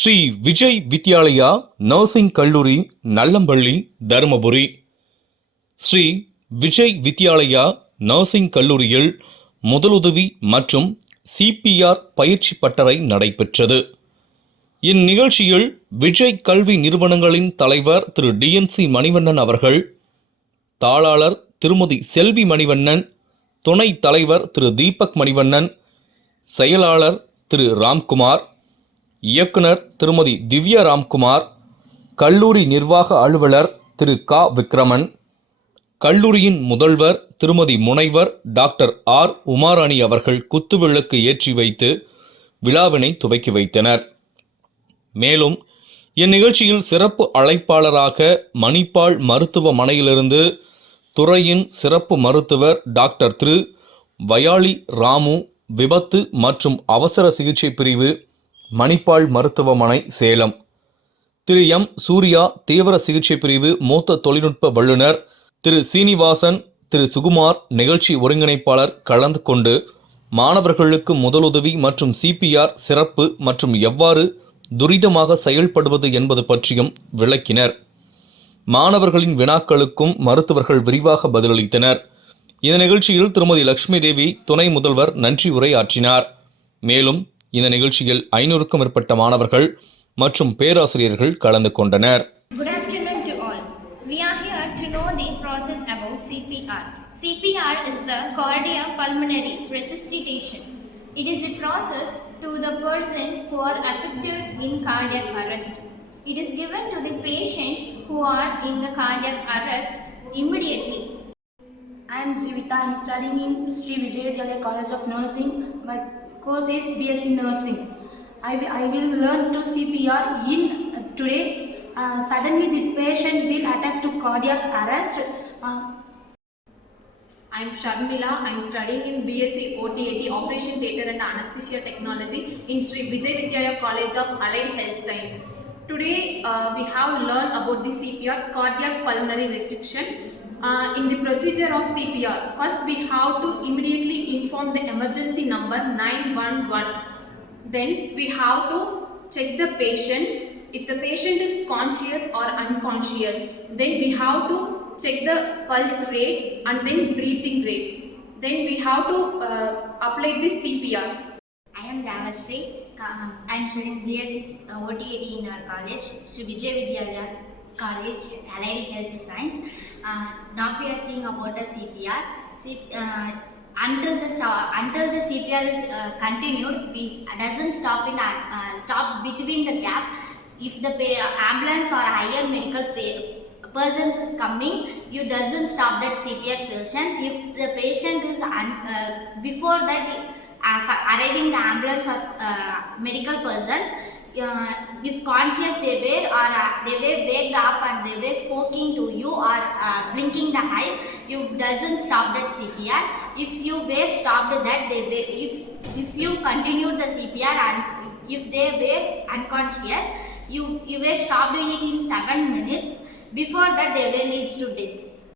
ஸ்ரீ விஜய் வித்யாலயா நர்சிங் கல்லூரி, நல்லம்பள்ளி, தருமபுரி. ஸ்ரீ விஜய் வித்யாலயா நர்சிங் கல்லூரியில் முதலுதவி மற்றும் சிபிஆர் பயிற்சி பட்டறை நடைபெற்றது. இந்நிகழ்ச்சியில் விஜய் கல்வி நிறுவனங்களின் தலைவர் திரு டிஎன்சி மணிவண்ணன் அவர்கள், தாளாளர் திருமதி செல்வி மணிவண்ணன், துணைத் தலைவர் திரு தீபக் மணிவண்ணன், செயலாளர் திரு ராம்குமார், இயக்குனர் திருமதி திவ்யா ராம்குமார், கல்லூரி நிர்வாக அலுவலர் திரு கா விக்ரமன், கல்லூரியின் முதல்வர் திருமதி முனைவர் டாக்டர் ஆர் உமாராணி அவர்கள் குத்துவிளக்கு ஏற்றி வைத்து விழாவினை துவக்கி வைத்தனர். மேலும் இந்நிகழ்ச்சியில் சிறப்பு அழைப்பாளராக மணிப்பால் மருத்துவமனையிலிருந்து துறையின் சிறப்பு மருத்துவர் டாக்டர் திரு வயாளி ராமு, விபத்து மற்றும் அவசர சிகிச்சை பிரிவு, மணிப்பால் மருத்துவமனை, சேலம், திரு எம் சூர்யா, தீவிர சிகிச்சை பிரிவு மூத்த தொழில்நுட்ப வல்லுநர் திரு சீனிவாசன், திரு சுகுமார், நிகழ்ச்சி ஒருங்கிணைப்பாளர் கலந்து கொண்டு மாணவர்களுக்கு முதலுதவி மற்றும் சிபிஆர் சிறப்பு மற்றும் எவ்வாறு துரிதமாக செயல்படுவது என்பது பற்றியும் விளக்கினர். மாணவர்களின் வினாக்களுக்கும் மருத்துவர்கள் விரிவாக பதிலளித்தனர். இந்த நிகழ்ச்சியில் திருமதி லட்சுமி தேவி, துணை முதல்வர், நன்றி உரை ஆற்றினார். மேலும் இந்த நிகழ்ச்சியில் 500க்கும் மேற்பட்ட மாணவர்கள் மற்றும் பேராசிரியர்கள் கலந்து கொண்டனர். Good afternoon to all. We are here to know the process about CPR. CPR is the cardiopulmonary resuscitation. It is the process to the person who are affected in cardiac arrest. It is given to the patient who are in the cardiac arrest immediately. I am Jivita. I am studying in Sri Vijay Vidyalaya College of Nursing. My course is BSc Nursing. I will learn to CPR in today. Suddenly the patient will attack to cardiac arrest. I am Sharmila. I am studying in BSc OTAT Operation Theatre and Anesthesia Technology in Sri Vijay Vidyalaya College of Allied Health Science. Today we have learned about the CPR, cardiac pulmonary restriction. In the procedure of CPR, first we have to immediately inform the emergency number 911. Then we have to check the patient. If the patient is conscious or unconscious, then we have to check the pulse rate and then breathing rate. Then we have to apply the CPR. I am Davasri. I am studying BSc OTAT in our college, Sri Vijay Vidyalaya College, Allied Health Science. Now we are seeing about the CPR. Until the CPR is continued, we doesn't stop between the gap. If the ambulance or higher medical persons is coming, you doesn't stop that CPR patients. If the patient is before that arriving the ambulance or medical persons, if conscious they were or they were waked up and they were speaking to you or blinking the eyes, you doesn't stop that CPR. If you were stopped that, if you continued the CPR and if they were unconscious, you were stopped it in 7 minutes. Before that they were leads to death.